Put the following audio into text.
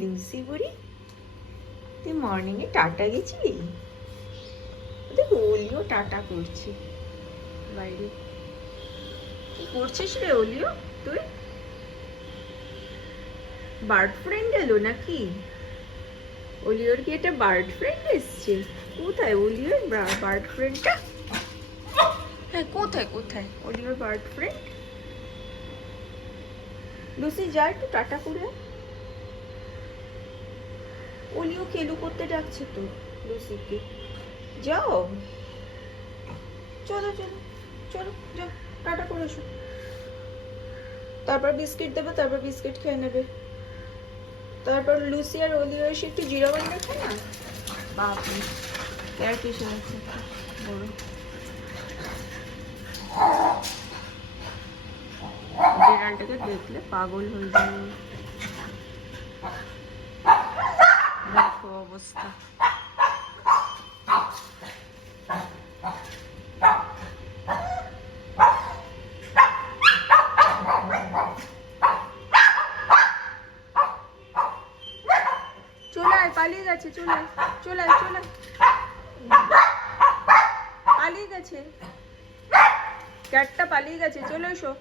Lucy বুড়ি, তুই morning এ tata গেছিলি? দেখ ওলিও টাটা করছে বাইরে। কি করছিস রে ওলিও তুই? বার্ড ফ্রেন্ড এলো নাকি? ওলিওর কি একটা বার্ড ফ্রেন্ড এসছে? কোথায় ওলিওর বার্ড ফ্রেন্ডটা? হ্যাঁ, কোথায় কোথায় ওলিওর বার্ড ফ্রেন্ড? লুসি যা একটু টাটা করে। ওলিও কেলু করতে ডাকছে তো লুসিকে। যাও, চলো চলো চলো, যাও টাটা করে এসো। তারপর বিস্কিট দেবো, তারপর বিস্কিট খেয়ে নেবে। তারপর লুসি আর ওলিও এসে একটু জিরাবান দেখে না। বাপরে, এর কিসে আছে বড় বিড়ালটাকে দেখলে পাগল হয়ে যাবে। দেখো অবস্থা। চলে পালিয়ে গেছে, চলে চলে চলে পালিয়ে গেছে, ক্যাটটা পালিয়ে গেছে, চলে এসো।